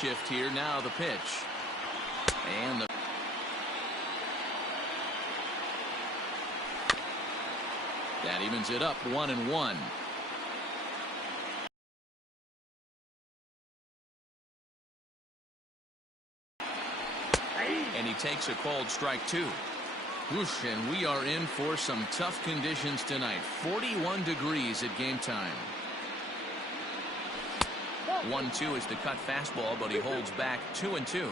Shift here, now the pitch. And that evens it up 1-1. And he takes a called strike 2. Whoosh, and we are in for some tough conditions tonight. 41 degrees at game time. 1-2 is the cut fastball, but he holds back 2-2.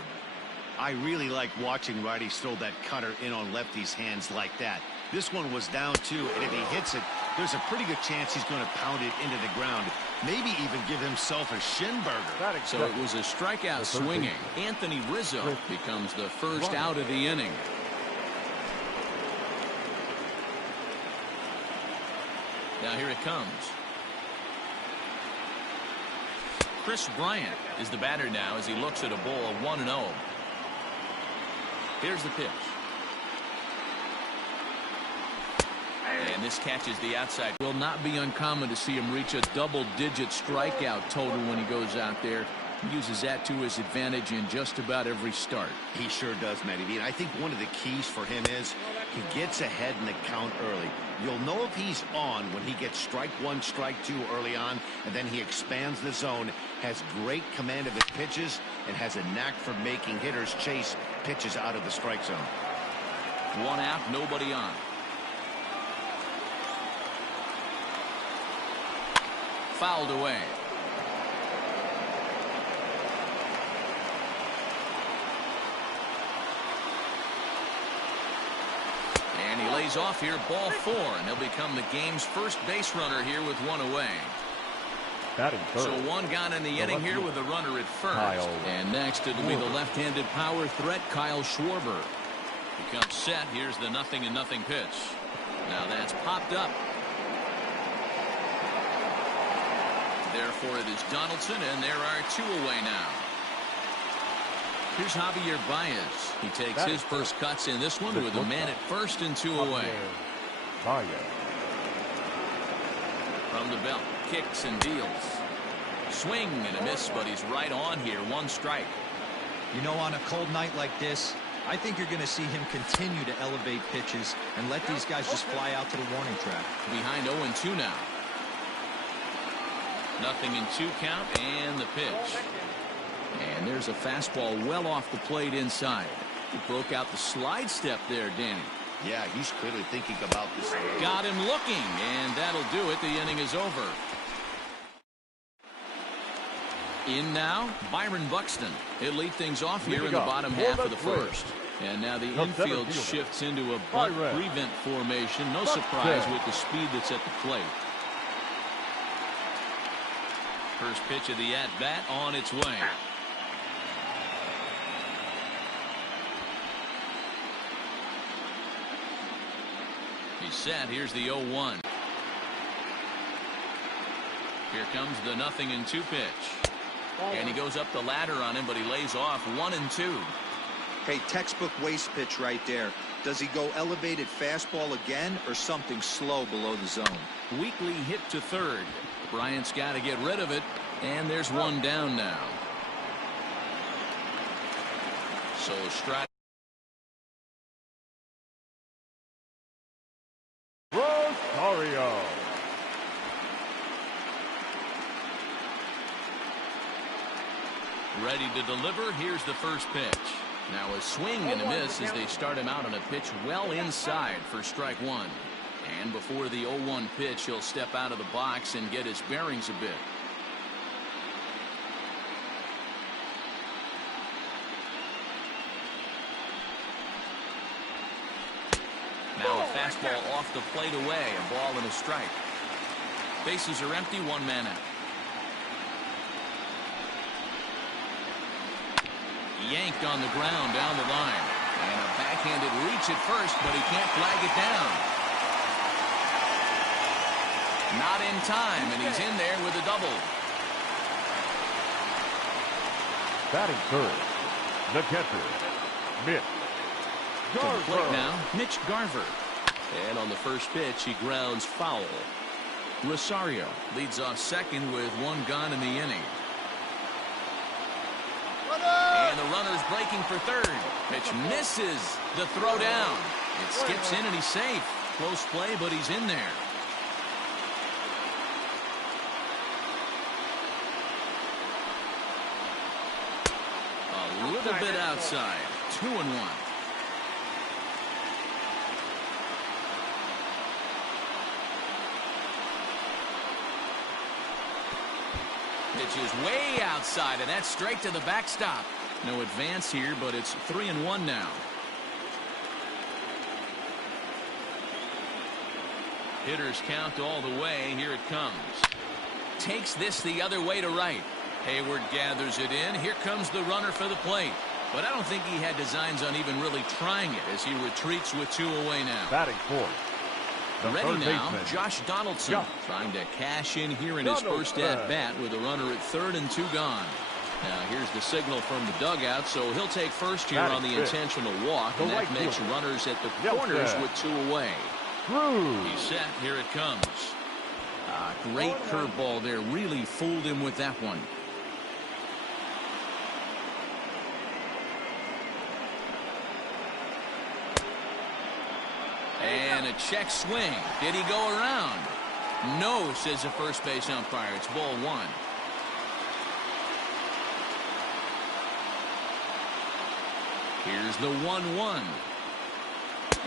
I really like watching righties throw that cutter in on lefties' hands like that. This one was down 2, and if he hits it, there's a pretty good chance he's going to pound it into the ground. Maybe even give himself a shin burger. So it was a strikeout swinging. Anthony Rizzo becomes the first out of the inning. Now here it comes. Chris Bryant is the batter now as he looks at a ball of 1-0. Here's the pitch. And this catches the outside. Will not be uncommon to see him reach a double-digit strikeout total when he goes out there. He uses that to his advantage in just about every start. He sure does, Matty V. And I think one of the keys for him is he gets ahead in the count early. You'll know if he's on when he gets strike 1, strike 2 early on, and then he expands the zone, has great command of his pitches, and has a knack for making hitters chase pitches out of the strike zone. One out, nobody on. Fouled away. And he lays off here, ball 4, and he'll become the game's first base runner here with 1 away. So 1 gone in the inning here with a runner at first. And next it'll be the left-handed power threat, Kyle Schwarber. He comes set. Here's the 0-0 pitch. Now that's popped up. Therefore it is Donaldson, and there are 2 away now. Here's Javier Baez. He takes his first cuts in this one with a man at first and 2 away. From the belt, kicks and deals. Swing and a miss, but he's right on here. 1 strike. You know, on a cold night like this, I think you're going to see him continue to elevate pitches and let these guys just fly out to the warning track. Behind 0-2 now. 0-2 count, and the pitch. And there's a fastball well off the plate inside. He broke out the slide step there, Danny. Yeah, he's clearly thinking about this. Got him looking, and that'll do it. The inning is over. In now, Byron Buxton. He'll lead things off here in the bottom half of the first. And now the infield shifts into a bunt prevent formation. No surprise with the speed that's at the plate. First pitch of the at-bat on its way. He's set. Here's the 0-1. Here comes the 0-2 pitch. And he goes up the ladder on him, but he lays off 1-2. Hey, textbook waste pitch right there. Does he go elevated fastball again or something slow below the zone? Weakly hit to third. Bryant's got to get rid of it, and there's 1 down now. So strike. Rosario. Ready to deliver. Here's the first pitch. Now a swing and a miss as they start him out on a pitch well inside for strike 1. And before the 0-1 pitch, he'll step out of the box and get his bearings a bit. Now a fastball off the plate away, a ball and a strike. Bases are empty, 1 man out. Yanked on the ground down the line. And a backhanded reach at first, but he can't flag it down. Not in time, and he's in there with a double. Batting third, the catcher, Mitch Garver. To the plate now, Mitch Garver. And on the first pitch, he grounds foul. Rosario leads off second with 1 gone in the inning. runner's breaking for third. Pitch misses the throw down. It skips in and he's safe. Close play, but he's in there. A little bit outside. 2-1. Pitch is way outside, and that's straight to the backstop. No advance here, but it's 3-1 now. Hitters count all the way. Here it comes. Takes this the other way to right. Hayward gathers it in. Here comes the runner for the plate. But I don't think he had designs on even really trying it as he retreats with 2 away now. Batting fourth. Ready now, Josh Donaldson trying to cash in here in his first at-bat with a runner at third and 2 gone. Now here's the signal from the dugout, so he'll take first here on the intentional walk, and that makes runners at the corners with 2 away. He's set. Here it comes. Great curveball there. Really fooled him with that one. And a check swing. Did he go around? No, says the first base umpire. It's ball 1. Here's the 1-1.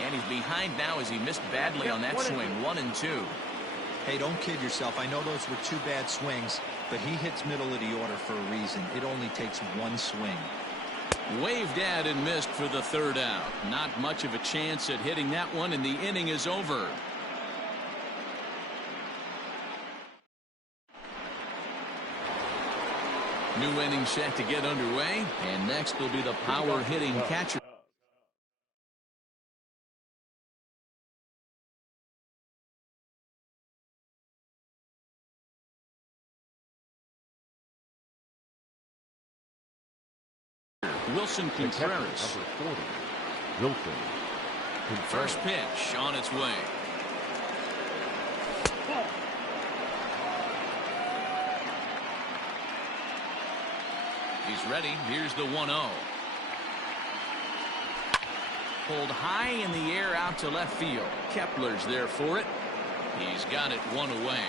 And he's behind now as he missed badly on that swing. 1-2. Hey, don't kid yourself. I know those were 2 bad swings, but he hits middle of the order for a reason. It only takes 1 swing. Waved at and missed for the 3rd out. Not much of a chance at hitting that one, and the inning is over. New inning set to get underway, and next will be the power hitting catcher. Wilson Contreras. Number 40, Wilson Contreras. First pitch on its way. He's ready. Here's the 1-0. Pulled high in the air out to left field. Kepler's there for it. He's got it 1 away.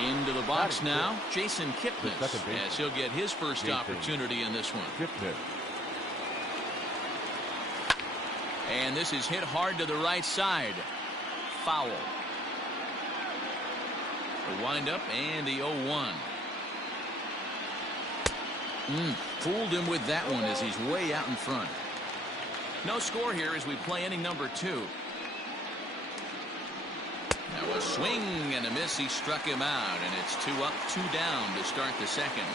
Into the box now, Jason Kipnis, as he'll get his first opportunity in this one. And this is hit hard to the right side. Foul. The windup and the 0-1. Fooled him with that one as he's way out in front. No score here as we play inning number 2. Now a swing and a miss. He struck him out, and it's 2 up, 2 down to start the 2nd.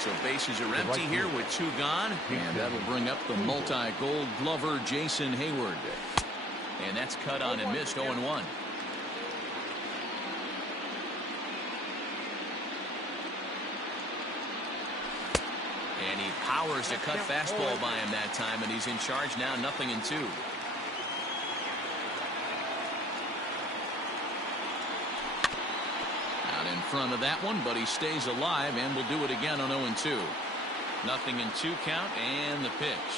So bases are empty here with 2 gone, and that'll bring up the multi-gold glover Jason Hayward. And that's cut on and missed. 0-1. And he powers a cut fastball by him that time, and he's in charge now, 0-2. In front of that one, but he stays alive and will do it again on 0-2. 0-2 count, and the pitch.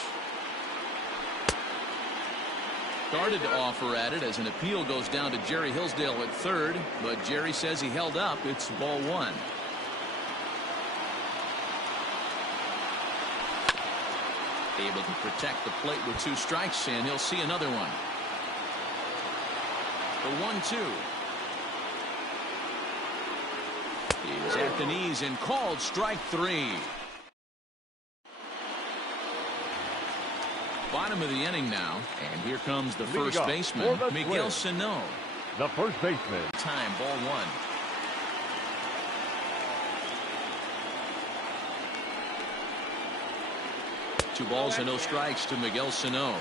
Started to offer at it as an appeal goes down to Jerry Hillsdale at 3rd, but Jerry says he held up. It's ball 1. Able to protect the plate with 2 strikes, and he'll see another one. The 1-2. He's at the knees and called strike 3. Bottom of the inning now, and here comes the first baseman, Miguel Sano. The first baseman. Time, ball 1. Two balls and no strikes to Miguel Sano.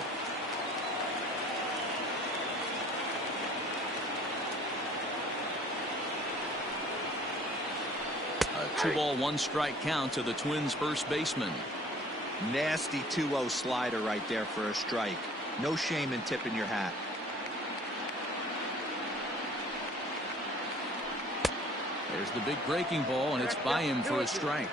A 2-ball, 1-strike count to the Twins' first baseman. Nasty 2-0 slider right there for a strike. No shame in tipping your hat. There's the big breaking ball, and it's by him for a strike.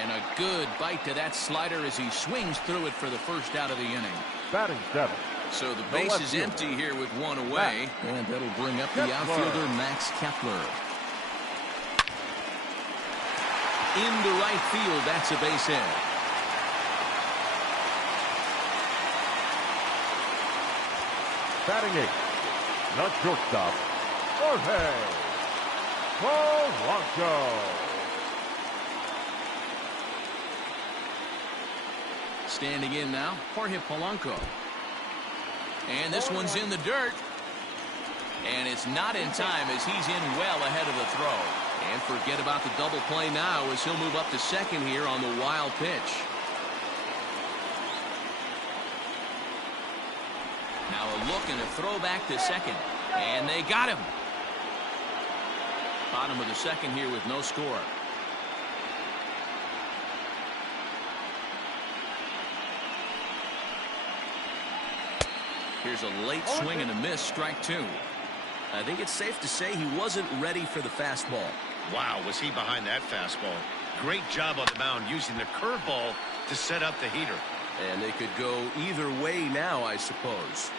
And a good bite to that slider as he swings through it for the first out of the inning. Batting 7. So the base is empty here with one away. And that'll bring up the outfielder, Max Kepler. Into right field, that's a base hit. Batting 8. Not shortstop. Jorge Polanco. Standing in now, Jorge Polanco. And this one's in the dirt. And it's not in time as he's in well ahead of the throw. And forget about the double play now as he'll move up to second here on the wild pitch. Now a look and a throw back to second. And they got him. Bottom of the second here with no score. Here's a late swing and a miss, strike 2. I think it's safe to say he wasn't ready for the fastball. Wow, was he behind that fastball. Great job on the mound using the curveball to set up the heater. And they could go either way now, I suppose.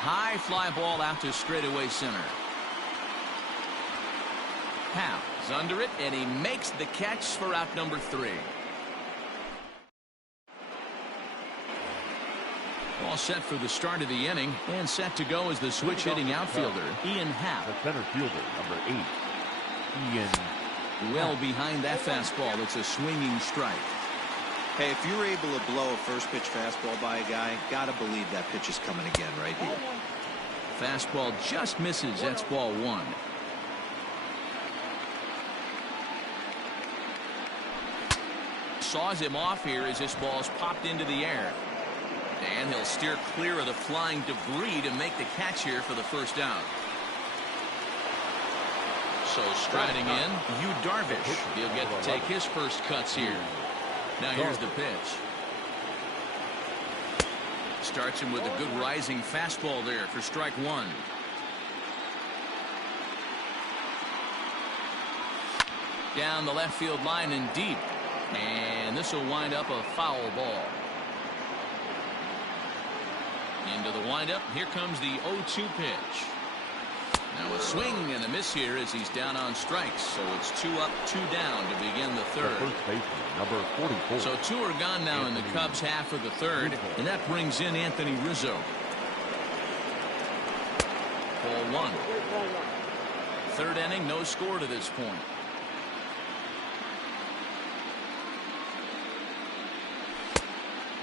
High fly ball out to straightaway center. Powell's under it, and he makes the catch for out number 3. All set for the start of the inning, and set to go as the switch-hitting outfielder, Ian Happ. The center fielder, number 8, Ian. Well behind that fastball, it's a swinging strike. Hey, if you're able to blow a first-pitch fastball by a guy, gotta believe that pitch is coming again right here. Fastball just misses. That's ball 1. Saws him off here as this ball's popped into the air. And he'll steer clear of the flying debris to make the catch here for the first out. So striding in, Yu Darvish. He'll get to take his first cuts here. Now here's the pitch. Starts him with a good rising fastball there for strike 1. Down the left field line and deep. And this will wind up a foul ball. Into the windup. Here comes the 0-2 pitch. Now a swing and a miss here as he's down on strikes. So it's 2 up, 2 down to begin the third. The first baseman, number 44. So 2 are gone now in the Cubs half of the third. And that brings in Anthony Rizzo. Ball 1. Third inning, no score to this point.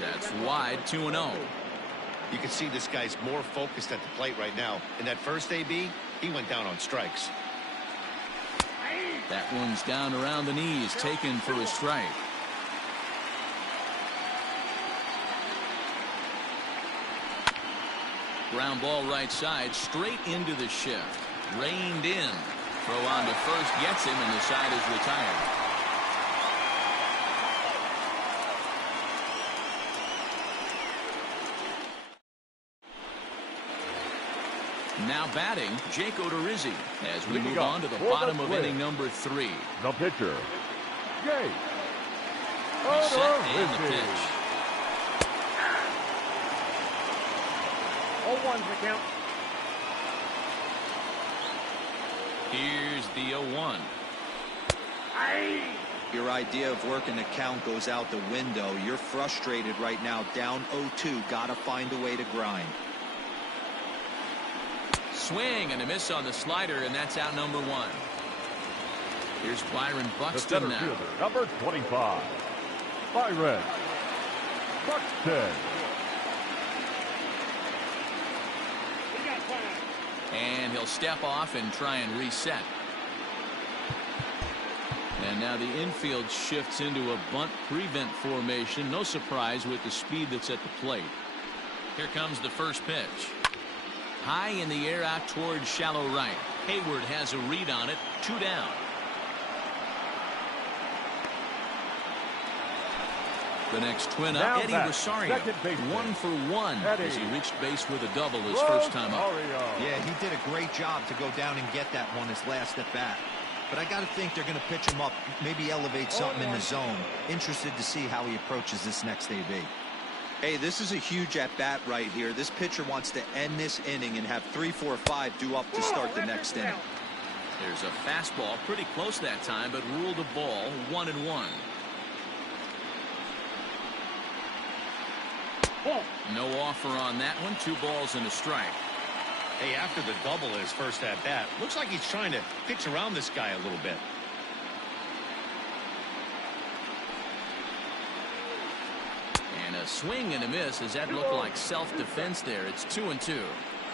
That's wide, 2-0. You can see this guy's more focused at the plate right now. In that first AB, he went down on strikes. That one's down around the knees, taken for a strike. Ground ball right side, straight into the shift. Reined in. Throw on to first, gets him, and the side is retired. Now batting, Jake Odorizzi as we move on to the bottom of inning number 3. The pitcher, Jake Set and the pitch. 0-1's the count. Here's the 0-1. Your idea of working the count goes out the window. You're frustrated right now, down 0-2. Gotta find a way to grind. Swing and a miss on the slider, and that's out number 1. Here's Byron The Buxton center now. fielder, number 25, Byron Buxton. And he'll step off and try and reset. And now the infield shifts into a bunt prevent formation. No surprise with the speed that's at the plate. Here comes the first pitch. High in the air out towards shallow right. Hayward has a read on it. 2 down. The next twin up, Eddie Rosario, 1 for 1 as he reached base with a double his first time up. Yeah, he did a great job to go down and get that one his last at bat. But I got to think they're going to pitch him up, maybe elevate something in the zone. Interested to see how he approaches this next AB. Hey, this is a huge at-bat right here. This pitcher wants to end this inning and have 3, 4, 5 due up to start the next inning. There's a fastball pretty close that time, but ruled a ball, 1-1. No offer on that one. 2 balls and a strike. Hey, after the double his first at bat, looks like he's trying to pitch around this guy a little bit. And a swing and a miss. Does that look like self-defense there? It's 2-2.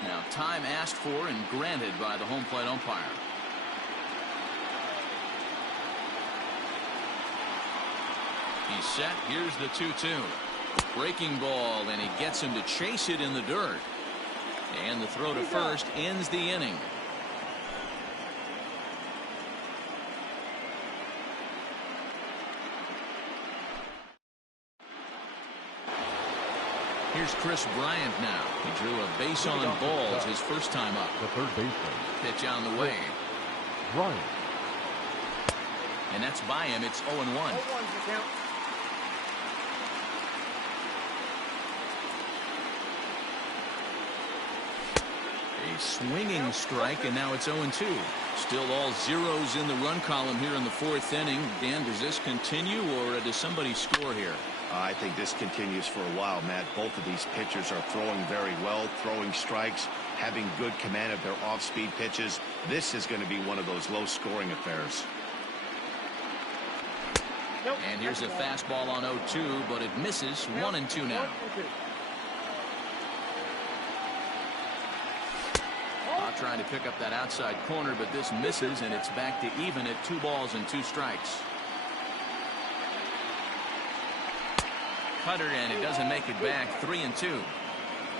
Now time asked for and granted by the home plate umpire. He's set. Here's the 2-2. Breaking ball, and he gets him to chase it in the dirt. And the throw to first ends the inning. Here's Chris Bryant now. He drew a base on balls his first time up. The third baseman. Pitch on the way. Bryant. And that's by him. It's 0-1. A swinging strike, and now it's 0-2. Still all zeros in the run column here in the 4th inning. Dan, does this continue, or does somebody score here? I think this continues for a while, Matt. Both of these pitchers are throwing very well, throwing strikes, having good command of their off-speed pitches. This is going to be one of those low-scoring affairs. And here's a fastball on 0-2, but it misses. 1-2 now. Trying to pick up that outside corner, but this misses, and it's back to even at 2 balls and 2 strikes. Cutter, and it doesn't make it back. 3-2.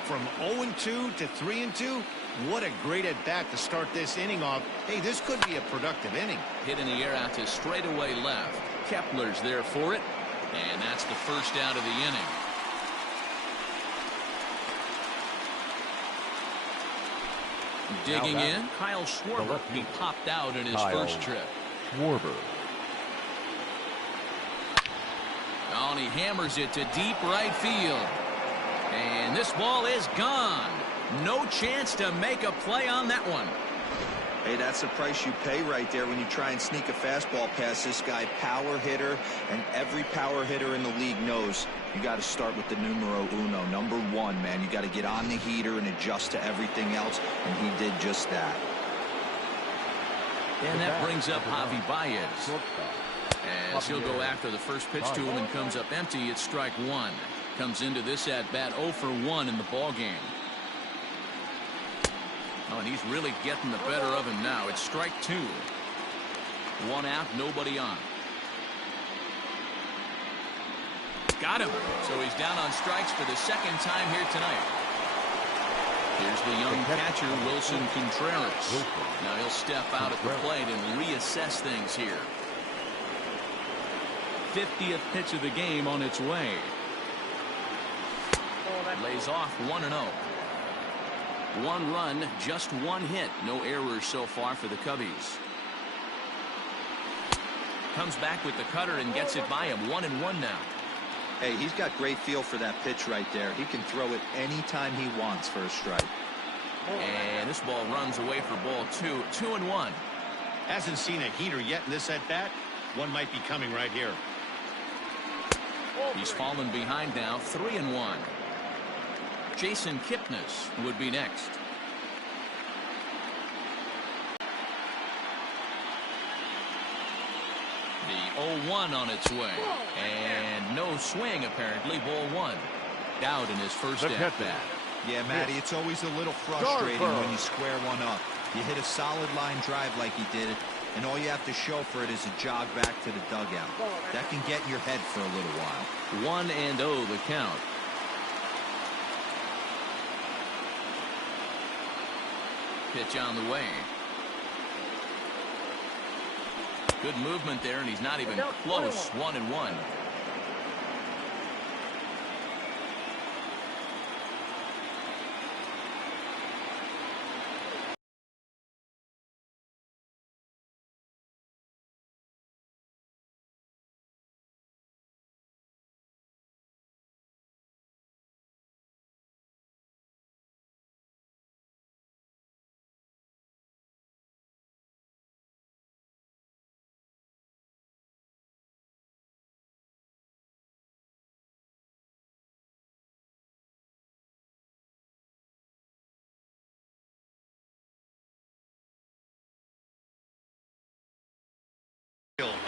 From 0-2 to 3-2, what a great at bat to start this inning off. Hey, this could be a productive inning. Hit in the air out to straightaway left. Kepler's there for it, and that's the first out of the inning. Digging in, Kyle Schwarber. He popped out in his first trip. Schwarber. Oh, and he hammers it to deep right field. And this ball is gone. No chance to make a play on that one. Hey, that's the price you pay right there when you try and sneak a fastball past this guy. Power hitter, and every power hitter in the league knows you got to start with the numero uno, number 1, man. You got to get on the heater and adjust to everything else, and he did just that. And that brings up Javi Baez. As he'll go after the first pitch to him and comes up empty, it's strike 1. Comes into this at-bat 0 for 1 in the ball game. Oh, and he's really getting the better of him now. It's strike 2. 1 out, nobody on. Got him. So he's down on strikes for the 2nd time here tonight. Here's the young catcher, Wilson Contreras. Now he'll step out at the plate and reassess things here. 50th pitch of the game on its way. Lays off 1-0. 1 run, just 1 hit. No errors so far for the Cubbies. Comes back with the cutter and gets it by him. 1-1 now. Hey, he's got great feel for that pitch right there. He can throw it anytime he wants for a strike. And this ball runs away for ball 2. 2-1. Hasn't seen a heater yet in this at-bat. One might be coming right here. He's fallen behind now. 3-1. Jason Kipnis would be next. The 0-1 on its way. And no swing, apparently. Ball 1. Out in his first at-bat. Yeah, Matty, it's always a little frustrating when you square one up. You hit a solid line drive like he did, and all you have to show for it is a jog back to the dugout. That can get in your head for a little while. 1-0 the count. Pitch on the way. Good movement there, and he's not even close. 1-1.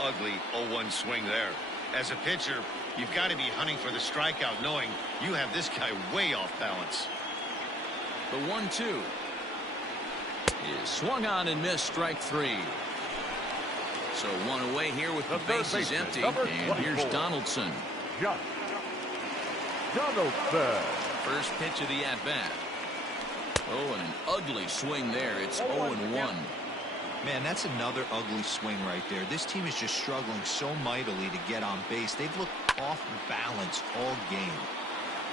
Ugly 0-1 swing there. As a pitcher, you've got to be hunting for the strikeout, knowing you have this guy way off balance. The 1-2 is swung on and missed, strike 3. So one away here with the bases empty, and here's Donaldson. Donaldson. First pitch of the at-bat. Oh, and an ugly swing there. It's 0-1. Man, that's another ugly swing right there. This team is just struggling so mightily to get on base. They've looked off balance all game.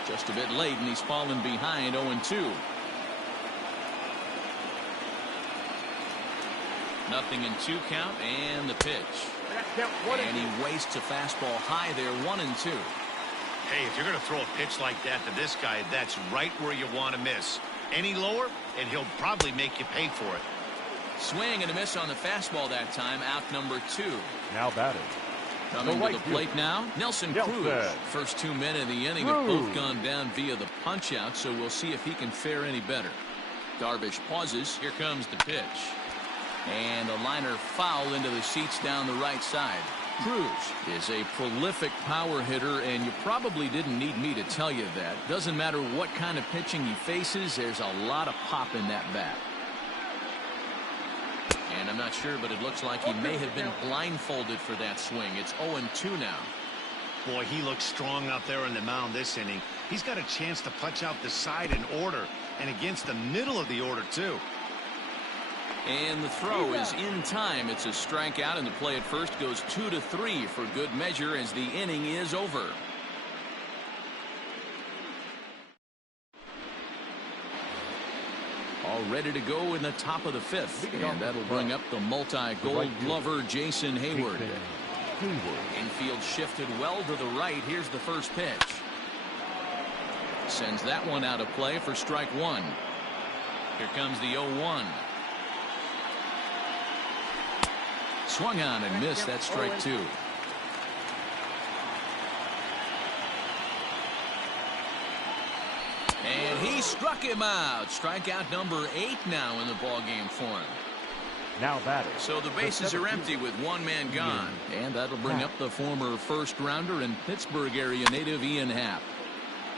Just a bit late, and he's fallen behind 0-2. Nothing in 2 count, and the pitch. And he wastes a fastball high there, 1-2. Hey, if you're going to throw a pitch like that to this guy, that's right where you want to miss. Any lower, and he'll probably make you pay for it. Swing and a miss on the fastball that time, out number 2. Now batting. Coming to the plate now, Nelson Cruz. First 2 men in the inning have both gone down via the punch-out, so we'll see if he can fare any better. Darvish pauses. Here comes the pitch. And a liner foul into the seats down the right side. Cruz is a prolific power hitter, and you probably didn't need me to tell you that. Doesn't matter what kind of pitching he faces, there's a lot of pop in that bat. And I'm not sure, but it looks like he may have been blindfolded for that swing. It's 0-2 now. Boy, he looks strong out there on the mound this inning. He's got a chance to punch out the side in order, and against the middle of the order, too. And the throw is in time. It's a strikeout, and the play at first goes 2-3 for good measure as the inning is over. All ready to go in the top of the 5th, and that'll bring up the multi-gold glover Jason Hayward. Infield shifted well to the right. Here's the first pitch. Sends that one out of play for strike 1. Here comes the 0-1. Swung on and missed. That's strike 2. And he struck him out. Strikeout number 8 now in the ballgame for him. Now batting. So the bases are empty with 1 man gone. And that'll bring up the former first-rounder and Pittsburgh area native Ian Happ.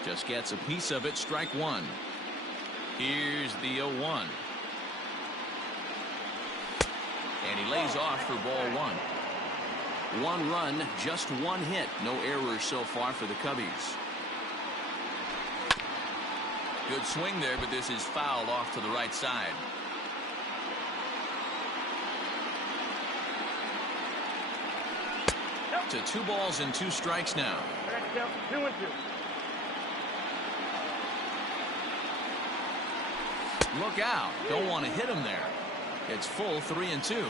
Just gets a piece of it, strike 1. Here's the 0-1. And he lays off for ball 1. 1 run, just 1 hit. No errors so far for the Cubbies. Good swing there, but this is fouled off to the right side. To 2 balls and 2 strikes now. 2-2. Look out. Don't want to hit him there. It's full 3-2.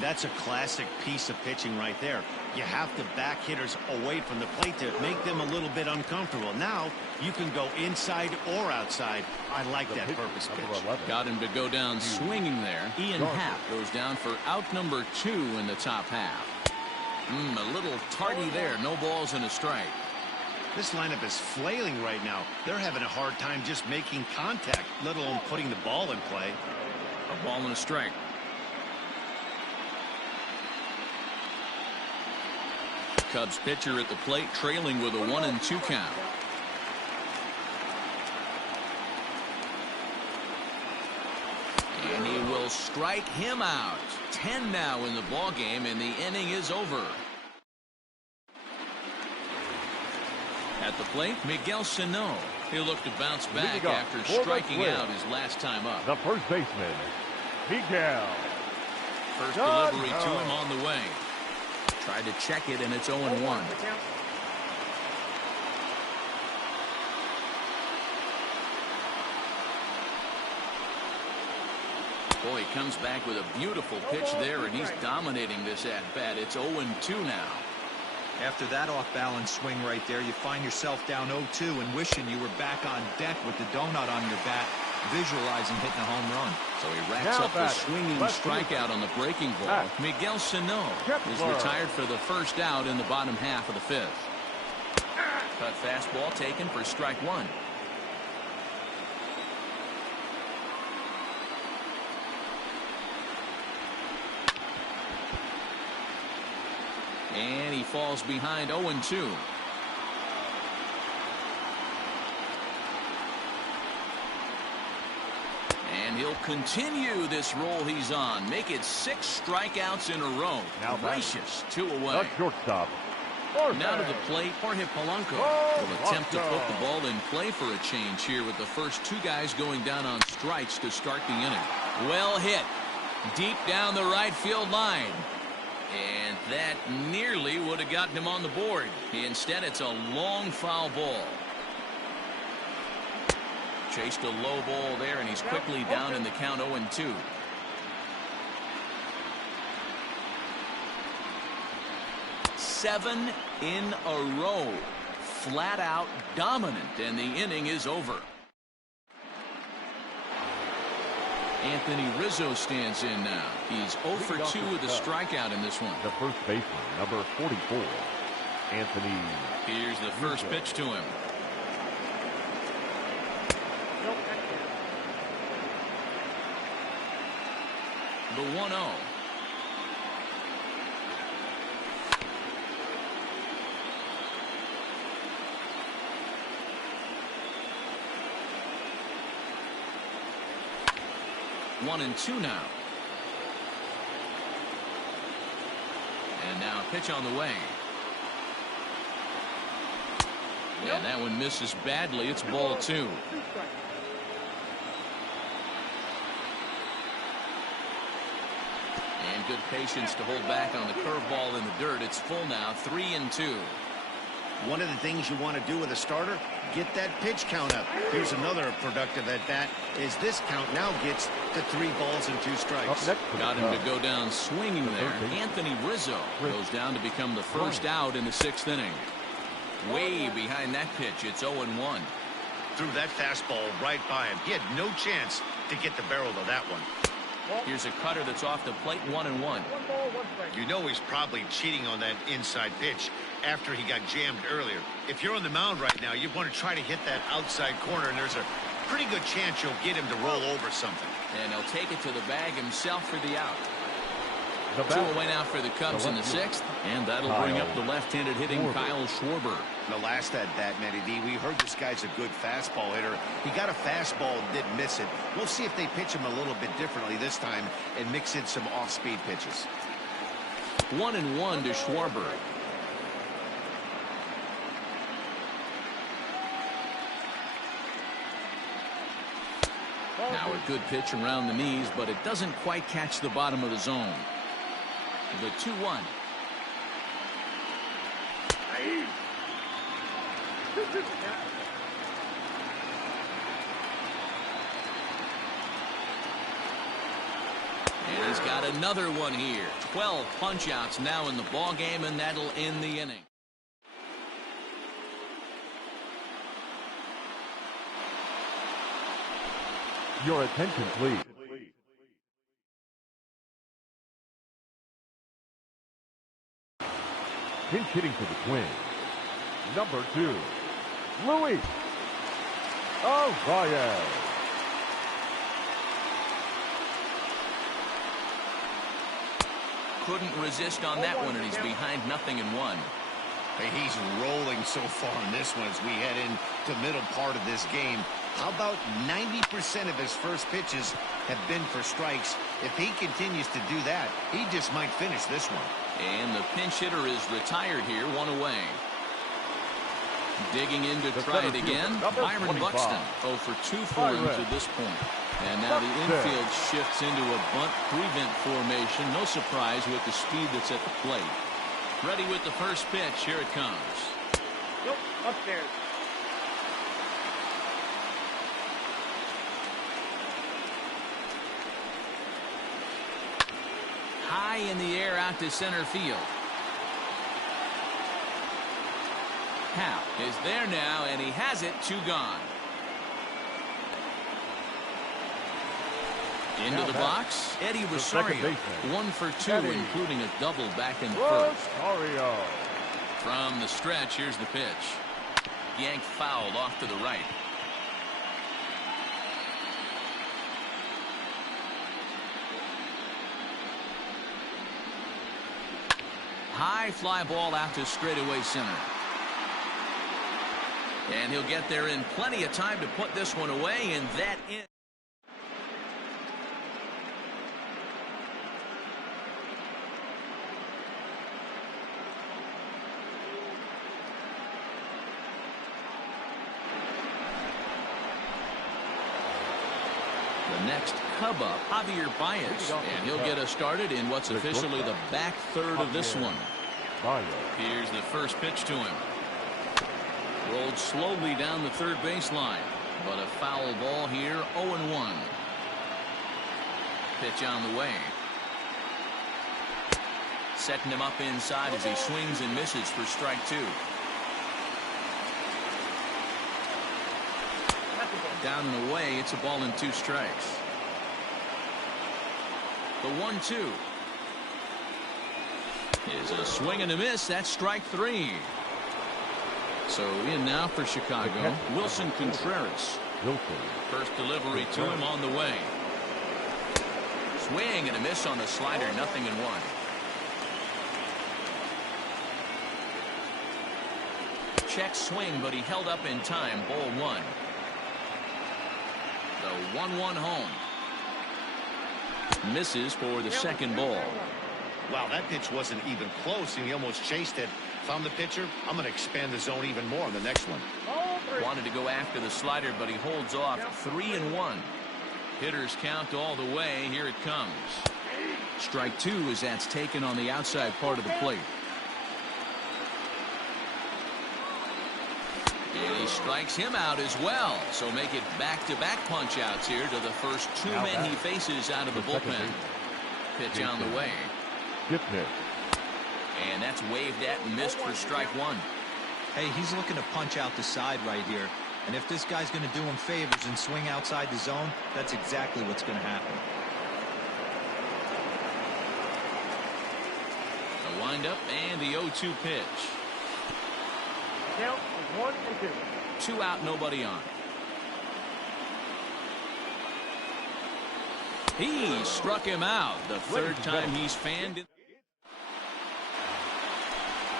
That's a classic piece of pitching right there. You have to back hitters away from the plate to make them a little bit uncomfortable. Now you can go inside or outside. I like that purpose pitch. Got him to go down swinging there. Ian Happ goes down for out number 2 in the top half. A little tardy there. No balls and a strike. This lineup is flailing right now. They're having a hard time just making contact, let alone putting the ball in play. A ball and a strike. Cubs pitcher at the plate trailing with a 1-2 count. And he will strike him out. 10 now in the ball game, and the inning is over. At the plate, Miguel Sano. He'll look to bounce back after striking out his last time up. The first baseman, Miguel. First delivery to him on the way. Tried to check it, and it's 0-1. Boy, he comes back with a beautiful pitch there, and he's dominating this at-bat. It's 0-2 now. After that off-balance swing right there, you find yourself down 0-2 and wishing you were back on deck with the donut on your bat, visualizing hitting a home run. So he racks up the swinging strikeout on the breaking ball. Miguel Sano is retired for the first out in the bottom half of the 5th. Cut fastball taken for strike 1. And he falls behind 0-2. And he'll continue this roll he's on. Make it 6 strikeouts in a row. Now gracious, 2 away. The shortstop. Now to the plate, Jorge Polanco will attempt to put the ball in play for a change here with the first 2 guys going down on strikes to start the inning. Well hit. Deep down the right field line. And that nearly would have gotten him on the board. Instead, it's a long foul ball. Chased a low ball there, and he's quickly down in the count 0-2. Seven in a row. Flat out dominant, and the inning is over. Anthony Rizzo stands in now. He's 0 for 2 with a strikeout in this one. The first baseman, number 44, Anthony. Here's the first pitch to him. The 1-0. One and 2 now. And now a pitch on the way. And that one misses badly. It's ball 2. And good patience to hold back on the curveball in the dirt. It's full now, 3-2. One of the things you want to do with a starter, get that pitch count up. Here's another productive at bat, is this count now gets to 3 balls and 2 strikes. Got him to go down swinging there. Anthony Rizzo goes down to become the first out in the 6th inning. Way behind that pitch, it's 0-1. Threw that fastball right by him. He had no chance to get the barrel of that one. Here's a cutter that's off the plate, 1-1. You know he's probably cheating on that inside pitch after he got jammed earlier. If you're on the mound right now, you want to try to hit that outside corner, and there's a pretty good chance you'll get him to roll over something. And he'll take it to the bag himself for the out. 2 away now for the Cubs in the 6th, and that'll bring up the left-handed hitting Kyle Schwarber. The last at bat, Matty D, we heard this guy's a good fastball hitter. He got a fastball and didn't miss it. We'll see if they pitch him a little bit differently this time and mix in some off-speed pitches. 1-1 to Schwarber. Now a good pitch around the knees, but it doesn't quite catch the bottom of the zone. The 2-1. And he's got another one here. 12 punch-outs now in the ball game, and that'll end the inning. Your attention, please. Pinch hitting for the Twins, number 2, Luis Arraez. Couldn't resist on that one, and he's behind 0-1. Hey, he's rolling so far in this one as we head into the middle part of this game. How about 90% of his first pitches have been for strikes? If he continues to do that, he just might finish this one. And the pinch hitter is retired here, 1 away. Digging in to try it again, Byron Buxton, 0 for 2 for him to this point. And now the infield shifts into a bunt prevent formation. No surprise with the speed that's at the plate. Ready with the first pitch. Here it comes. Nope, upstairs. High in the air out to center field. Hap is there now, and he has it, 2 gone. Into the box, Eddie Rosario, 1 for 2, including a double back in the first. From the stretch, here's the pitch. Yanked fouled off to the right. high fly ball out to straightaway center. And he'll get there in plenty of time to put this one away, and that is. The next Cub up, Javier Baez, and he'll get us started in what's officially the back third of this one. Here's the first pitch to him. Rolled slowly down the third baseline, but a foul ball here, 0-1. Pitch on the way. Setting him up inside as he swings and misses for strike two. Down and away, it's a ball and 2 strikes. The 1-2 is a swing and a miss. That's strike 3. So in now for Chicago, Wilson Contreras. First delivery to him on the way. Swing and a miss on the slider, 0-1. Check swing, but he held up in time. Ball 1. The 1-1 home. Misses for the second ball. Wow, that pitch wasn't even close, and he almost chased it. Found the pitcher. I'm going to expand the zone even more on the next one. Wanted to go after the slider, but he holds off. 3-1. Hitters count all the way. Here it comes. Strike 2 as that's taken on the outside part of the plate. And he strikes him out as well. So make it back-to-back punch-outs here to the first 2 men he faces out of the bullpen. Pitch on the way. And that's waved at and missed for strike 1. Hey, he's looking to punch out the side right here. And if this guy's going to do him favors and swing outside the zone, that's exactly what's going to happen. The windup and the 0-2 pitch. Count is 1-2. 2 out, nobody on. He struck him out. The third time he's fanned it.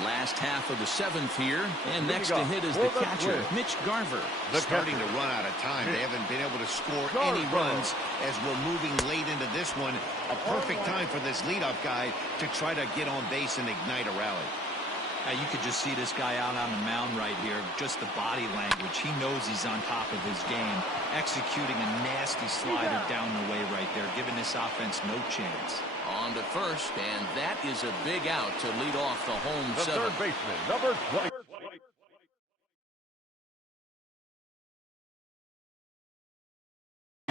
Last half of the 7th here, and next to hit is the catcher, Mitch Garver. Starting to run out of time. They haven't been able to score any runs as we're moving late into this one. A perfect time for this leadoff guy to try to get on base and ignite a rally. You could just see this guy out on the mound right here. Just the body language. He knows he's on top of his game. Executing a nasty slider down the way right there, giving this offense no chance. On to first, and that is a big out to lead off the home 7. Third baseman, number 20.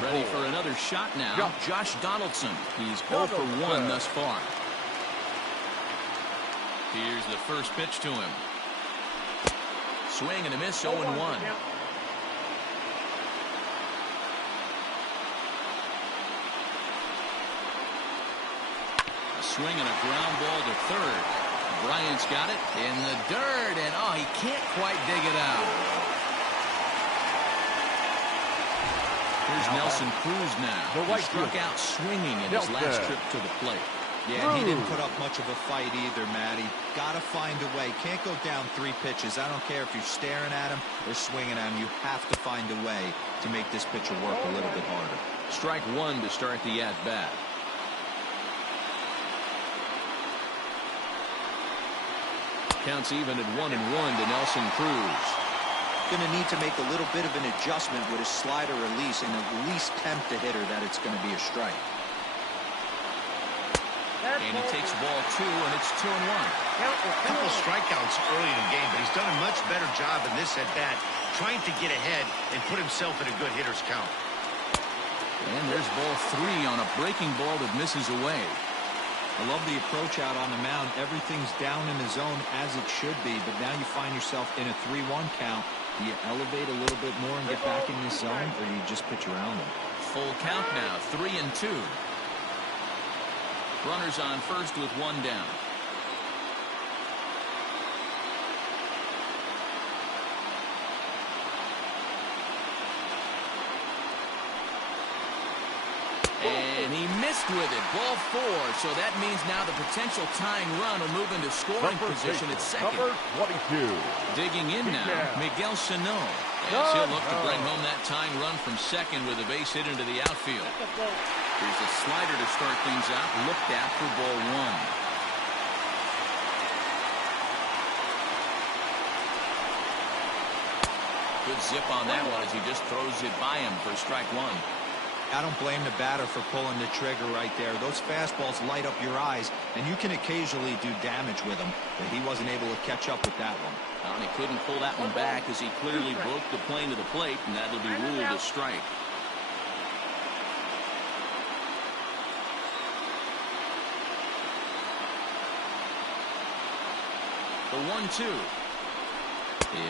Ready for another shot now. Josh Donaldson. He's 0 for 1 thus far. Here's the first pitch to him. Swing and a miss, 0-1. A swing and a ground ball to third. Bryant's got it in the dirt, and oh, he can't quite dig it out. Here's Nelson Cruz now. He struck out swinging in his last trip to the plate. Yeah, he didn't put up much of a fight either, Matty. Got to find a way. Can't go down 3 pitches. I don't care if you're staring at him or swinging at him. You have to find a way to make this pitcher work a little bit harder. Strike 1 to start the at-bat. Counts even at 1-1 to Nelson Cruz. Going to need to make a little bit of an adjustment with his slider release and at least tempt the hitter that it's going to be a strike. And he takes ball 2, and it's 2-1. A couple of strikeouts early in the game, but he's done a much better job in this at-bat, trying to get ahead and put himself in a good hitter's count. And there's ball 3 on a breaking ball that misses away. I love the approach out on the mound. Everything's down in the zone as it should be, but now you find yourself in a 3-1 count. Do you elevate a little bit more and get back in this zone, or do you just pitch around them? Full count now, 3-2. Runners on first with 1 down. And he missed with it. Ball 4. So that means now the potential tying run will move into scoring position at second. Number 22. Digging in now, Miguel Sano. As he'll look to bring home that tying run from second with a base hit into the outfield. Here's a slider to start things out. Looked at for ball 1. Good zip on that one as he just throws it by him for strike 1. I don't blame the batter for pulling the trigger right there. Those fastballs light up your eyes, and you can occasionally do damage with them, but he wasn't able to catch up with that one. And he couldn't pull that one back as he clearly broke the plane to the plate, and that'll be ruled a strike. The 1-2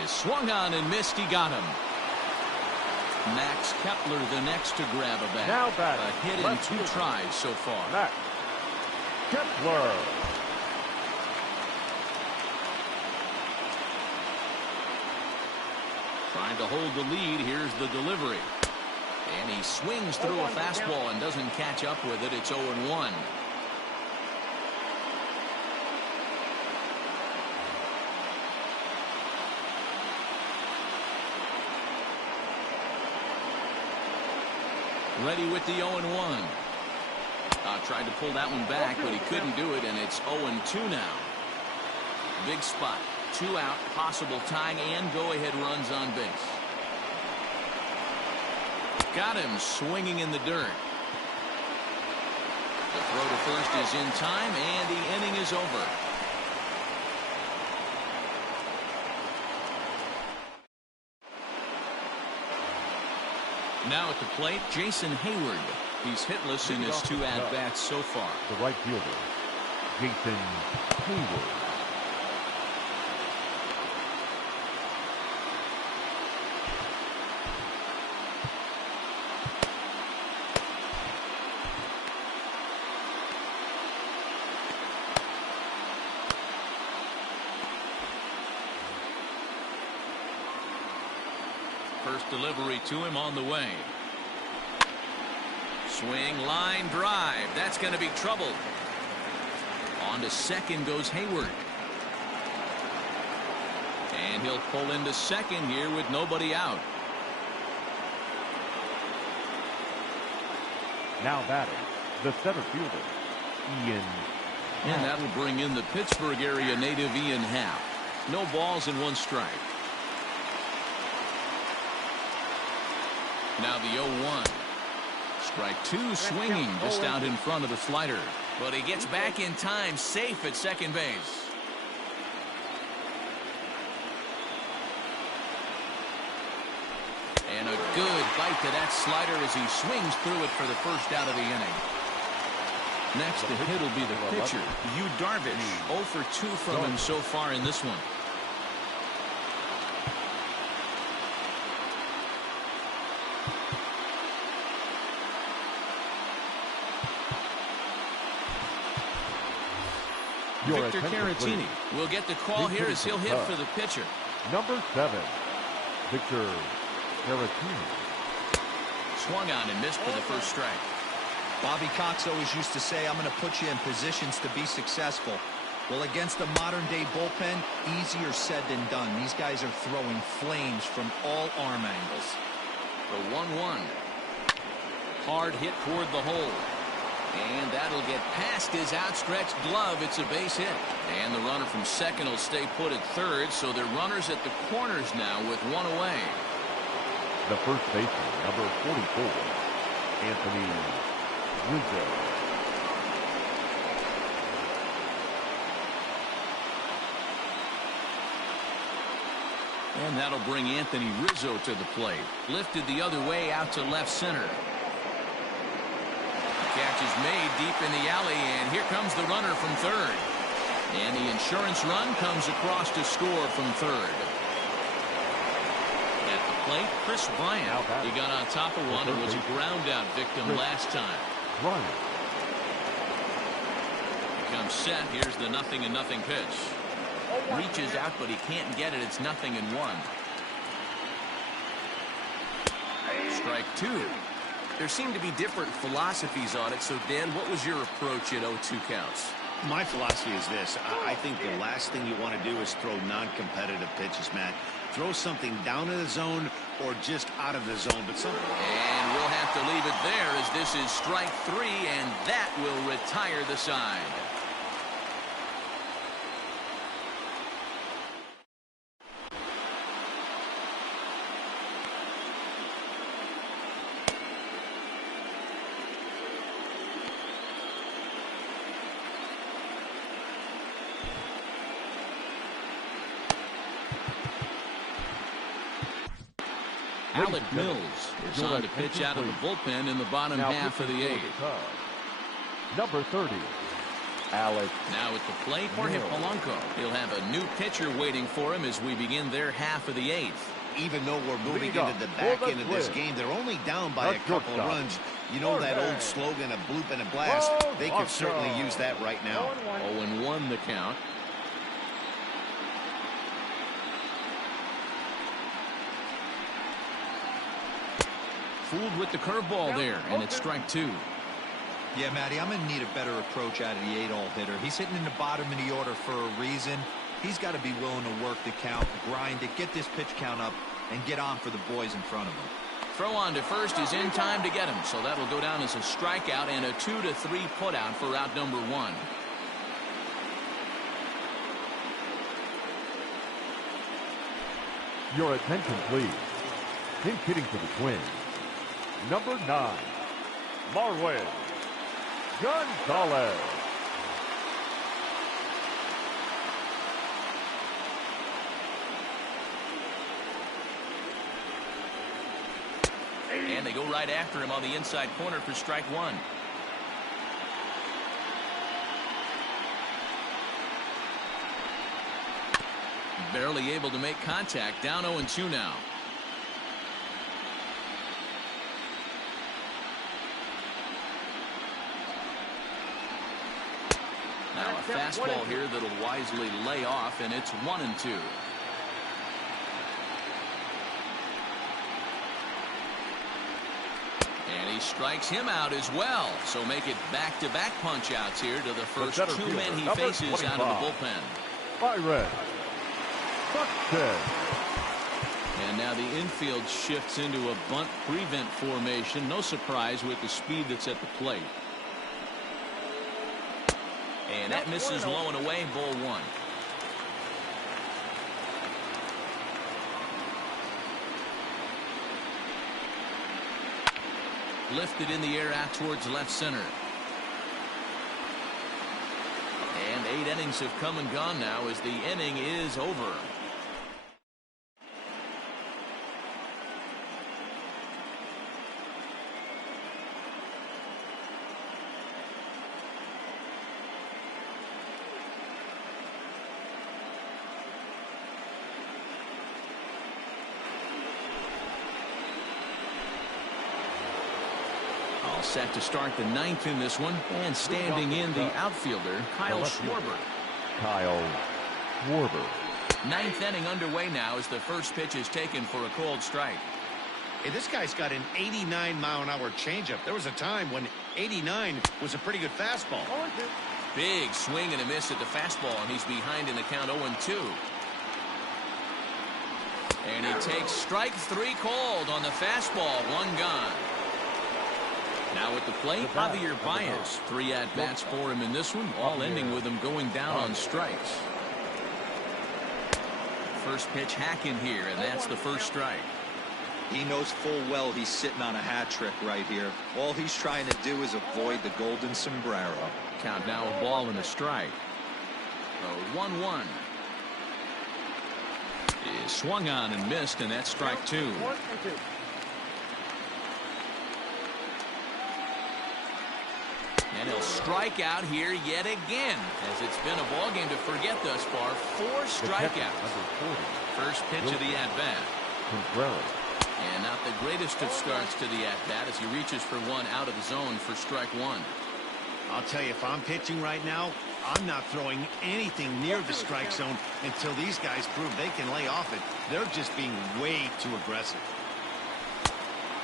is swung on and missed. He got him. Max Kepler the next to grab a bat. Now batting. A hit in 2 tries so far. Max Kepler. Trying to hold the lead. Here's the delivery. And he swings through a fastball and doesn't catch up with it. It's 0-1. Ready with the 0-1. Tried to pull that one back, but he couldn't do it, and it's 0-2 now. Big spot. 2 out, possible tying and go-ahead runs on base. Got him swinging in the dirt. The throw to first is in time, and the inning is over. Now at the plate, Jason Hayward. He's hitless in his 2 at-bats so far. The right fielder, Jason Hayward. First delivery to him on the way. Swing, line drive. That's going to be trouble. On to second goes Hayward. And he'll pull into second here with nobody out. Now batting, the center fielder, Ian. And that'll bring in the Pittsburgh area native Ian Happ. No balls and 1 strike. Now the 0-1. Strike 2 swinging just out in front of the slider. But he gets back in time, safe at second base. And a good bite to that slider as he swings through it for the first out of the inning. Next to hit will be the pitcher, Yu Darvish. 0 for 2 from him so far in this one. Victor Caratini will get the call here as he'll hit for the pitcher. Number 7, Victor Caratini. Swung on and missed for the first strike. Bobby Cox always used to say, I'm going to put you in positions to be successful. Well, against the modern-day bullpen, easier said than done. These guys are throwing flames from all arm angles. The 1-1. Hard hit toward the hole. And that'll get past his outstretched glove. It's a base hit. And the runner from second will stay put at third, so they're runners at the corners now with 1 away. The first baseman, number 44, Anthony Rizzo. And that'll bring Anthony Rizzo to the plate. Lifted the other way out to left center. Catch is made deep in the alley, and here comes the runner from third. And the insurance run comes across to score from third. At the plate, Chris Bryant. He got on top of one and was a ground-out victim last time. Bryant. Becomes set. Here's the 0-0 pitch. Reaches out, but he can't get it. It's 0-1. Strike 2. There seem to be different philosophies on it. So, Dan, what was your approach at 0-2 counts? My philosophy is this. I think the last thing you want to do is throw non-competitive pitches, Matt. Throw something down in the zone or just out of the zone, but something. And we'll have to leave it there as this is strike 3, and that will retire the side. Alec Mills is on to pitch out of the bullpen in the bottom half of the 8th. Number 30, Alec. Now at the plate for Polanco. He'll have a new pitcher waiting for him as we begin their half of the 8th. Even though we're moving into the back end of this game, they're only down by a couple of runs. You know that old slogan, a bloop and a blast? They could certainly use that right now. 0-1 the count. Fooled with the curveball there, and it's strike 2. Yeah, Matty, I'm going to need a better approach out of the 8-hole hitter. He's hitting in the bottom of the order for a reason. He's got to be willing to work the count, grind it, get this pitch count up, and get on for the boys in front of him. Throw on to first is in time to get him, so that'll go down as a strikeout and a 2-3 putout for out number 1. Your attention, please. Pinch hitting for the Twins. Number 9, Marwin Gonzalez. And they go right after him on the inside corner for strike 1. Barely able to make contact. Down 0-2 now. Now a fastball here that'll wisely lay off, and it's 1-2. And he strikes him out as well. So make it back-to-back punch-outs here to the first 2 men he faces out of the bullpen. Byron Buxton. And now the infield shifts into a bunt prevent formation. No surprise with the speed that's at the plate. And that misses low and away, ball 1. Lifted in the air out towards left center. And 8 innings have come and gone now as the inning is over. Set to start the 9th in this one, and standing in the outfielder, Kyle Schwarber. 9th inning underway now as the first pitch is taken for a called strike. Hey, this guy's got an 89-mile-an-hour changeup. There was a time when 89 was a pretty good fastball. Big swing and a miss at the fastball, and he's behind in the count 0-2. And he takes strike 3 called on the fastball. 1 gone. Now at the plate, Javier Baez. 3 at-bats for him in this one, all ending with him going down on strikes. First pitch hacking here, and that's the first strike. He knows full well he's sitting on a hat trick right here. All he's trying to do is avoid the golden sombrero. Count now a ball and a strike. The 1-1 is swung on and missed, and that's strike 2. And he'll strike out here yet again, as it's been a ball game to forget thus far. 4 strikeouts. First pitch of the at-bat. And not the greatest of starts to the at-bat as he reaches for one out of the zone for strike 1. I'll tell you, if I'm pitching right now, I'm not throwing anything near the strike zone until these guys prove they can lay off it. They're just being way too aggressive.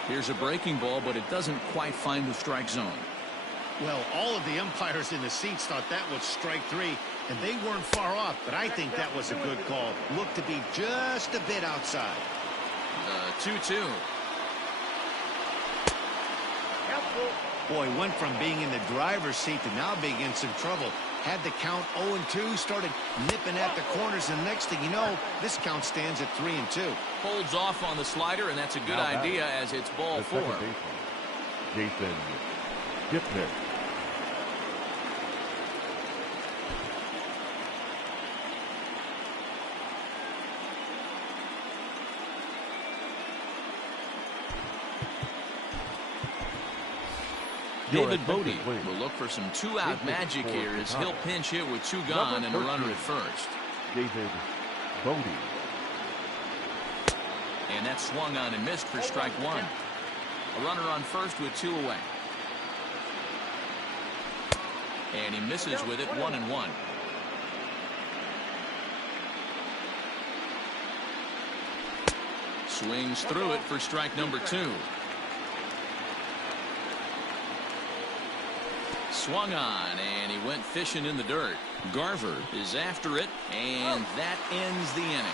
Here's a breaking ball, but it doesn't quite find the strike zone. Well, all of the umpires in the seats thought that was strike three, and they weren't far off, but I think that was a good call. Looked to be just a bit outside. The 2-2. Boy, went from being in the driver's seat to now being in some trouble. Had the count 0-2, started nipping at the corners, and next thing you know, this count stands at 3-2. Holds off on the slider, and that's a good idea as it's ball 4. Jason Gipnick. David Bodie will look for some two-out magic here as he'll pinch hit with 2 gone and a runner at first. David Bodie. And that swung on and missed for strike 1. A runner on first with 2 away. And he misses with it, 1-1. Swings through it for strike number 2. Swung on, and he went fishing in the dirt. Garver is after it, and that ends the inning.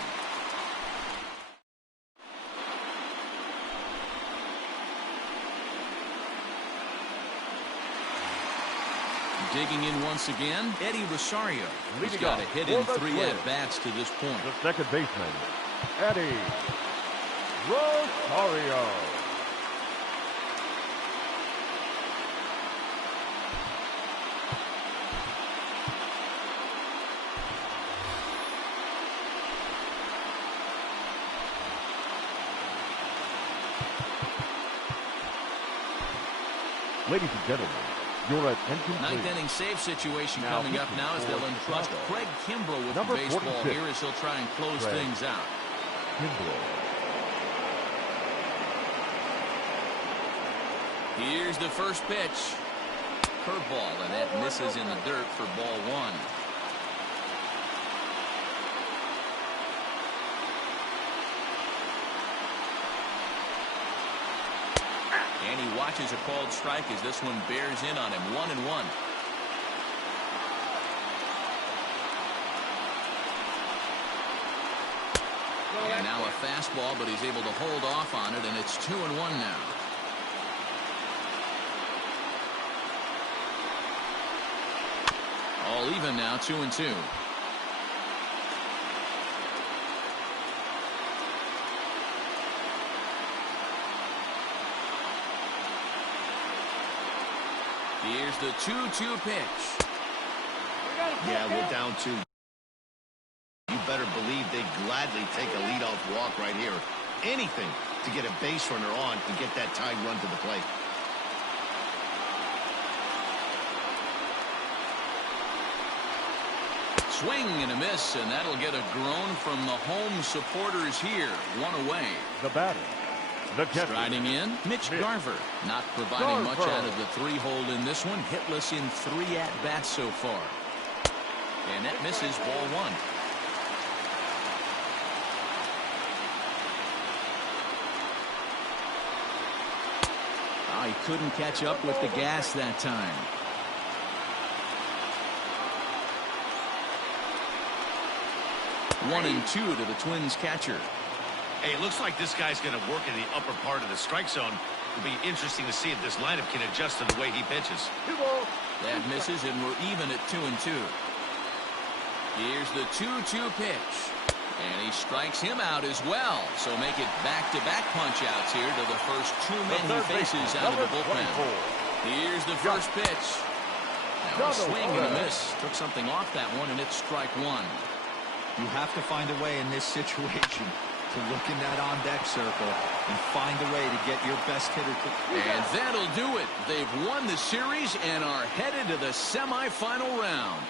Digging in once again, Eddie Rosario. He's got a hit in 3 at-bats to this point. The second baseman, Eddie Rosario. Ladies and gentlemen, your attention, please. 9th inning save situation coming up now as they'll entrust Craig Kimbrough with the baseball here as he'll try and close things out. Here's the first pitch. Curveball, and that misses in the dirt for ball 1. And he watches a called strike as this one bears in on him. 1-1. And now a fastball, but he's able to hold off on it, and it's 2-1 now. All even now, 2-2. Here's the 2-2 pitch. Yeah, we're down 2. You better believe they gladly take a leadoff walk right here. Anything to get a base runner on and get that tying run to the plate. Swing and a miss, and that'll get a groan from the home supporters here. 1 away. The batter. Striding in, Mitch Garver. Not providing much out of the 3-hole in this one. Hitless in 3 at-bats so far. And that misses, ball 1. Oh, he couldn't catch up with the gas that time. One and 2 to the Twins catcher. Hey, it looks like this guy's going to work in the upper part of the strike zone. It'll be interesting to see if this lineup can adjust to the way he pitches. That misses, and we're even at 2-2. Here's the 2-2 pitch. And he strikes him out as well. So make it back-to-back punch-outs here to the first 2 men he faces out of the bullpen. Here's the first pitch. Now a swing and a miss. Took something off that one, and it's strike 1. You have to find a way in this situation to look in that on-deck circle and find a way to get your best hitter to... And that'll do it. They've won the series and are headed to the semifinal round.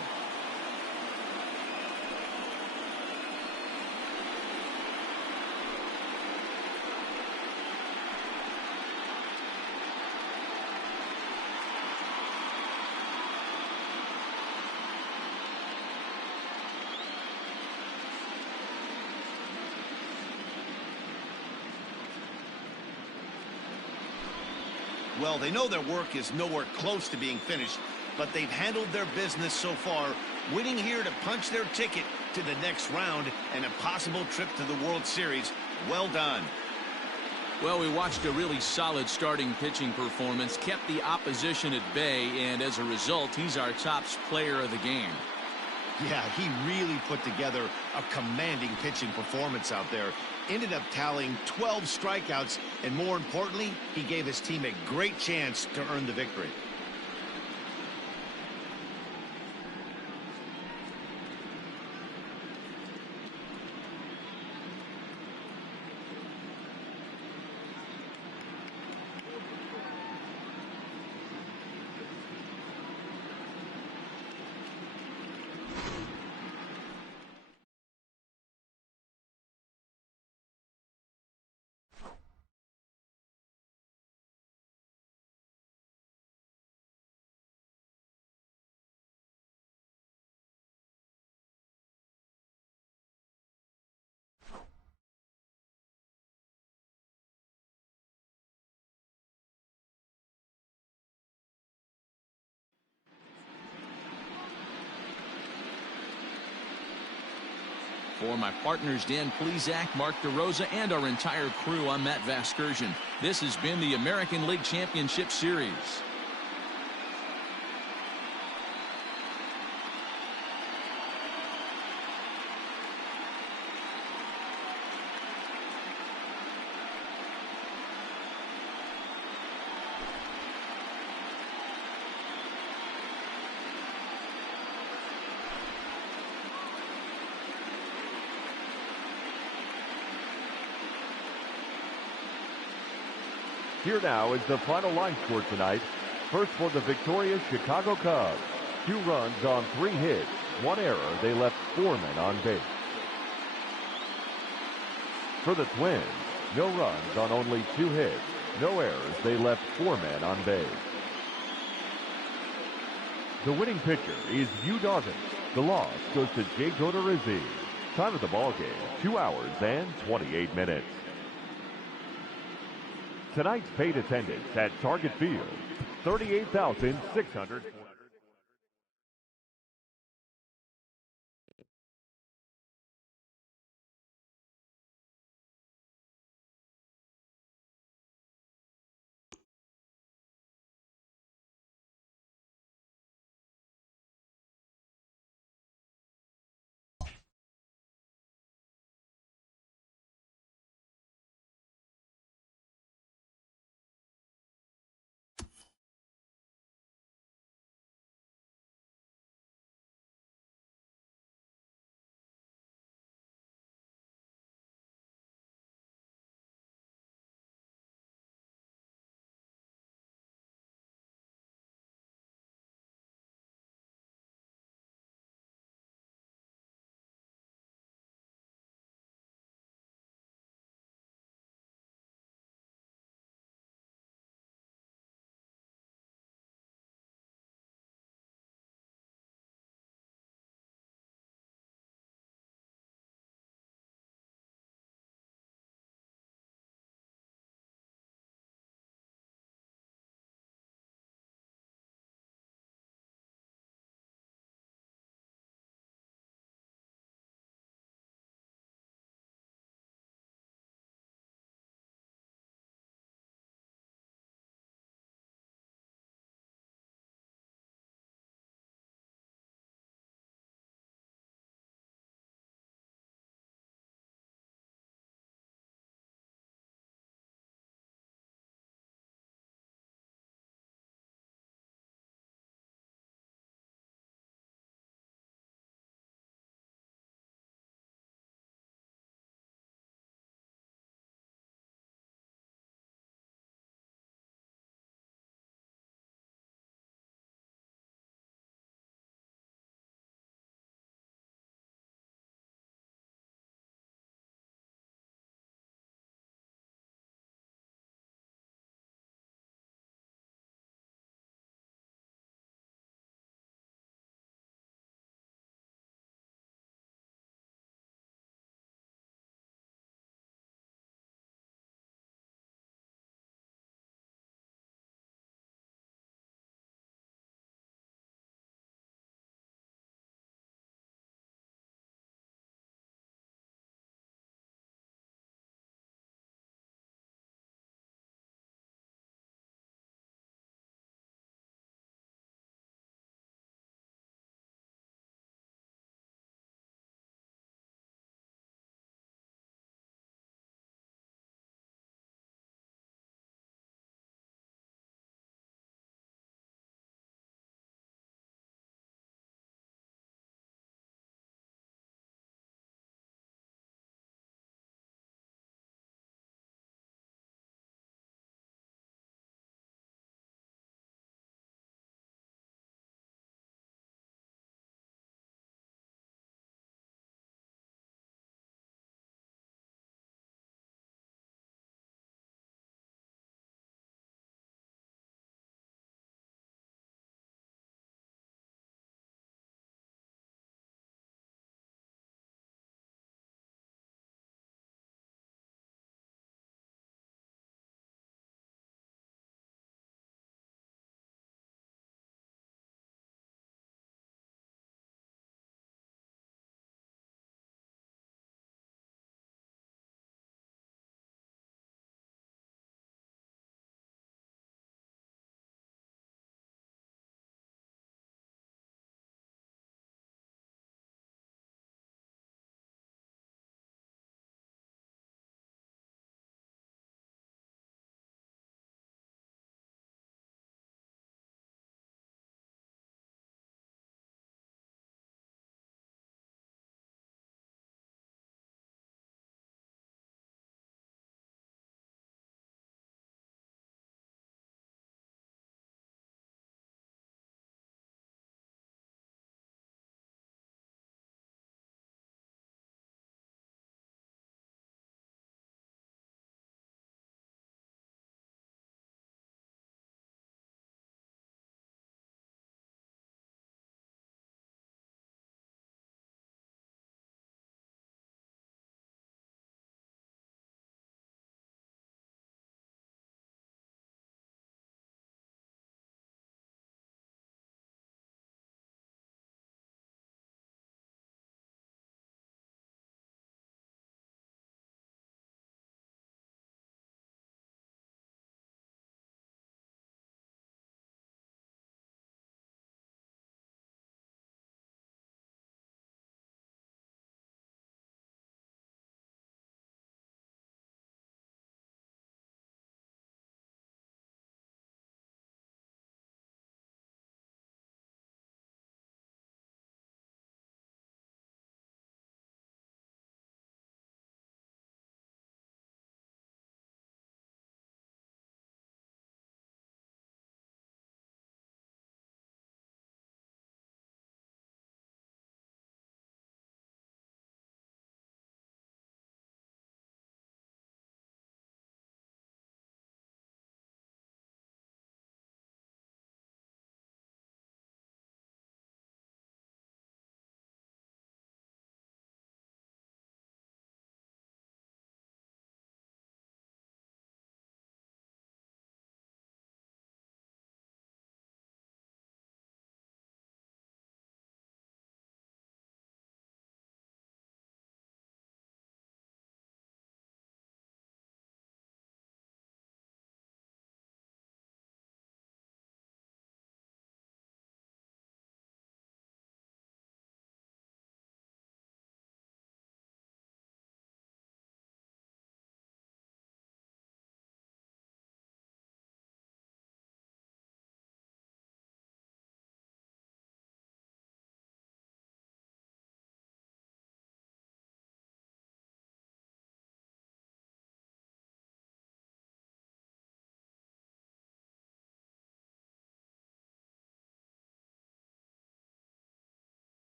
Well, they know their work is nowhere close to being finished, but they've handled their business so far, winning here to punch their ticket to the next round and a possible trip to the World Series. Well done. Well, we watched a really solid starting pitching performance, kept the opposition at bay, and as a result, he's our top player of the game. Yeah, he really put together a commanding pitching performance out there. Ended up tallying 12 strikeouts, and more importantly, he gave his team a great chance to earn the victory. For my partners, Dan Plesac, Mark DeRosa, and our entire crew, I'm Matt Vasgersian. This has been the American League Championship Series. Here now is the final line score tonight. First for the victorious Chicago Cubs. 2 runs on 3 hits. 1 error. They left 4 men on base. For the Twins, no runs on only 2 hits. No errors. They left 4 men on base. The winning pitcher is Yu Darvish. The loss goes to Jake Odorizzi. Time of the ball game, 2 hours and 28 minutes. Tonight's paid attendance at Target Field, 38,600.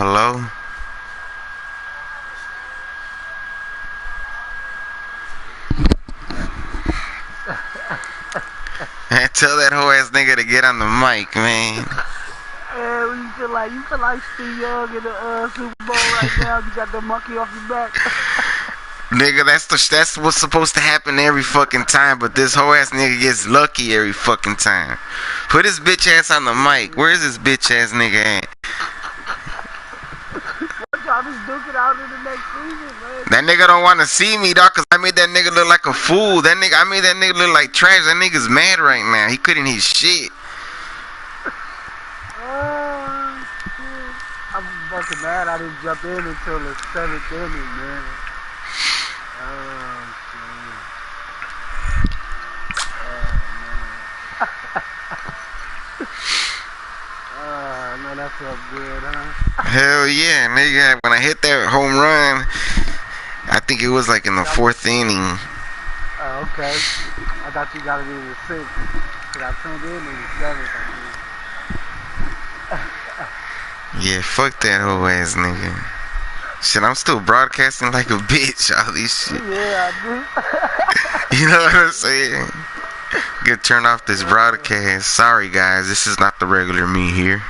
Hello? Man, tell that whole ass nigga to get on the mic, man. Hey, what you feel like Steve Young in the Super Bowl right now? You got the monkey off your back. Nigga, that's what's supposed to happen every fucking time, but this whole ass nigga gets lucky every fucking time. Put his bitch ass on the mic. Where is this bitch ass nigga at? Y'all just duke it out in the next season, man. That nigga don't want to see me, dog, cause I made that nigga look like a fool. I made that nigga look like trash. That nigga's mad right now. He couldn't hit shit. I'm fucking mad I didn't jump in until the 7th inning, man. No, that felt good, huh? Hell yeah, nigga. When I hit that home run, I think it was like in the 4th inning. Oh, okay. I thought you got it in the 6th. Cause I tuned in the 7th, I think. Yeah, fuck that whole ass nigga. Shit, I'm still broadcasting like a bitch, all these shit. Yeah, I do. You know what I'm saying? Get turn off this broadcast. Sorry, guys. This is not the regular me here.